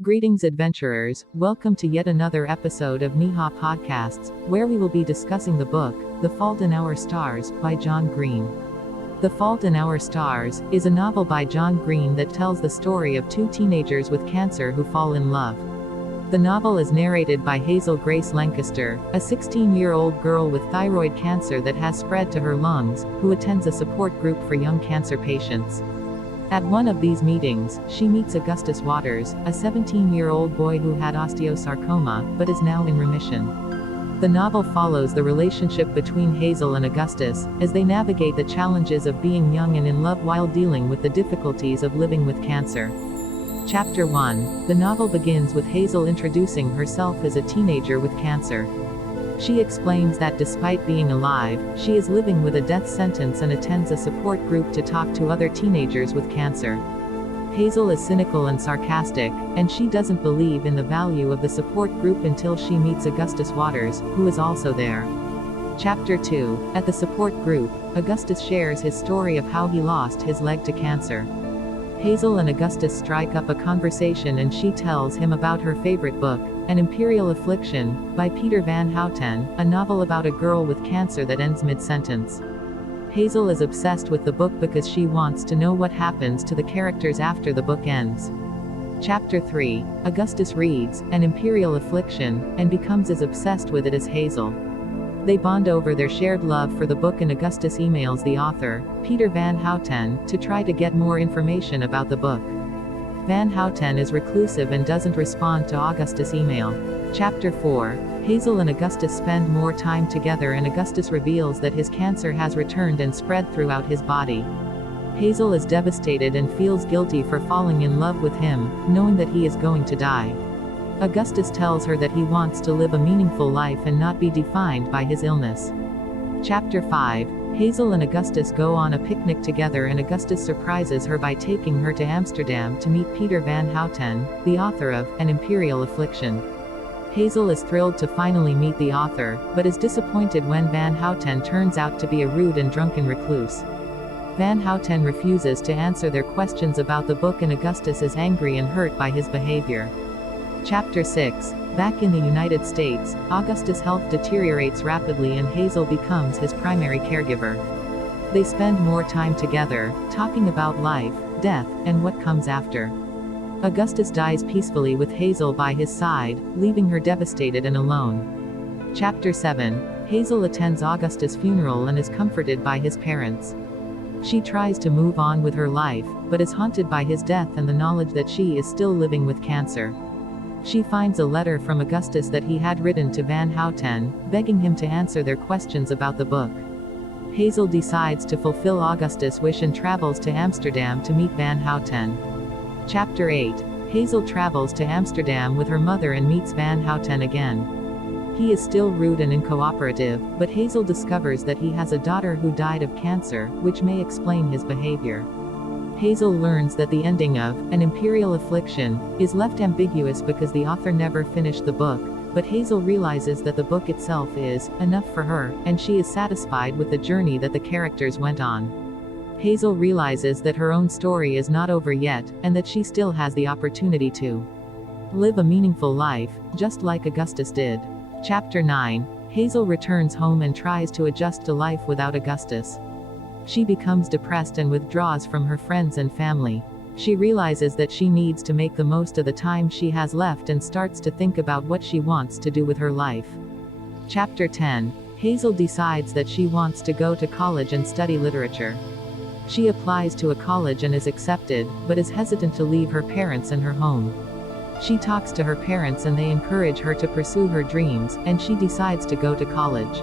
Greetings, adventurers. Welcome to yet another episode of Niha Podcasts, where we will be discussing the book, The Fault in Our Stars, by John Green. The Fault in Our Stars is a novel by John Green that tells the story of two teenagers with cancer who fall in love. The novel is narrated by Hazel Grace Lancaster, a 16-year-old girl with thyroid cancer that has spread to her lungs, who attends a support group for young cancer patients. At one of these meetings, she meets Augustus Waters, a 17-year-old boy who had osteosarcoma, but is now in remission. The novel follows the relationship between Hazel and Augustus, as they navigate the challenges of being young and in love while dealing with the difficulties of living with cancer. Chapter 1. The novel begins with Hazel introducing herself as a teenager with cancer. She explains that despite being alive, she is living with a death sentence and attends a support group to talk to other teenagers with cancer. Hazel is cynical and sarcastic, and she doesn't believe in the value of the support group until she meets Augustus Waters, who is also there. Chapter 2. At the support group, Augustus shares his story of how he lost his leg to cancer. Hazel and Augustus strike up a conversation and she tells him about her favorite book, An Imperial Affliction, by Peter Van Houten, a novel about a girl with cancer that ends mid-sentence. Hazel is obsessed with the book because she wants to know what happens to the characters after the book ends. Chapter 3. Augustus reads An Imperial Affliction, and becomes as obsessed with it as Hazel. They bond over their shared love for the book and Augustus emails the author, Peter Van Houten, to try to get more information about the book. Van Houten is reclusive and doesn't respond to Augustus' email. Chapter 4. Hazel and Augustus spend more time together and Augustus reveals that his cancer has returned and spread throughout his body. Hazel is devastated and feels guilty for falling in love with him, knowing that he is going to die. Augustus tells her that he wants to live a meaningful life and not be defined by his illness. Chapter 5. Hazel and Augustus go on a picnic together and Augustus surprises her by taking her to Amsterdam to meet Peter Van Houten, the author of An Imperial Affliction. Hazel is thrilled to finally meet the author, but is disappointed when Van Houten turns out to be a rude and drunken recluse. Van Houten refuses to answer their questions about the book and Augustus is angry and hurt by his behavior. Chapter 6. Back in the United States, Augustus' health deteriorates rapidly and Hazel becomes his primary caregiver. They spend more time together, talking about life, death, and what comes after. Augustus dies peacefully with Hazel by his side, leaving her devastated and alone. Chapter 7. Hazel attends Augustus' funeral and is comforted by his parents. She tries to move on with her life, but is haunted by his death and the knowledge that she is still living with cancer. She finds a letter from Augustus that he had written to Van Houten, begging him to answer their questions about the book. Hazel decides to fulfill Augustus' wish and travels to Amsterdam to meet Van Houten. Chapter 8. Hazel travels to Amsterdam with her mother and meets Van Houten again. He is still rude and uncooperative, but Hazel discovers that he has a daughter who died of cancer, which may explain his behavior. Hazel learns that the ending of An Imperial Affliction is left ambiguous because the author never finished the book, but Hazel realizes that the book itself is enough for her, and she is satisfied with the journey that the characters went on. Hazel realizes that her own story is not over yet, and that she still has the opportunity to live a meaningful life, just like Augustus did. Chapter 9. Hazel returns home and tries to adjust to life without Augustus. She becomes depressed and withdraws from her friends and family. She realizes that she needs to make the most of the time she has left and starts to think about what she wants to do with her life. Chapter 10. Hazel decides that she wants to go to college and study literature. She applies to a college and is accepted, but is hesitant to leave her parents and her home. She talks to her parents and they encourage her to pursue her dreams, and she decides to go to college.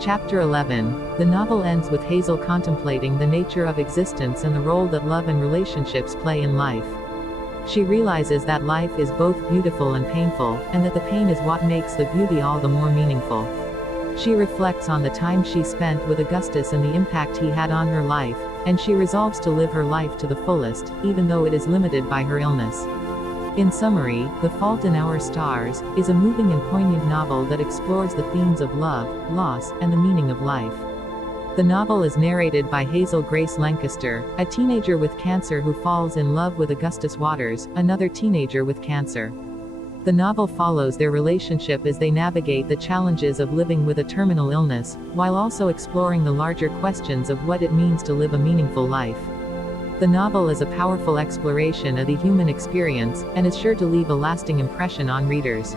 Chapter 11. The novel ends with Hazel contemplating the nature of existence and the role that love and relationships play in life. She realizes that life is both beautiful and painful, and that the pain is what makes the beauty all the more meaningful. She reflects on the time she spent with Augustus and the impact he had on her life, and she resolves to live her life to the fullest, even though it is limited by her illness. In summary, The Fault in Our Stars is a moving and poignant novel that explores the themes of love, loss, and the meaning of life. The novel is narrated by Hazel Grace Lancaster, a teenager with cancer who falls in love with Augustus Waters, another teenager with cancer. The novel follows their relationship as they navigate the challenges of living with a terminal illness, while also exploring the larger questions of what it means to live a meaningful life. The novel is a powerful exploration of the human experience, and is sure to leave a lasting impression on readers.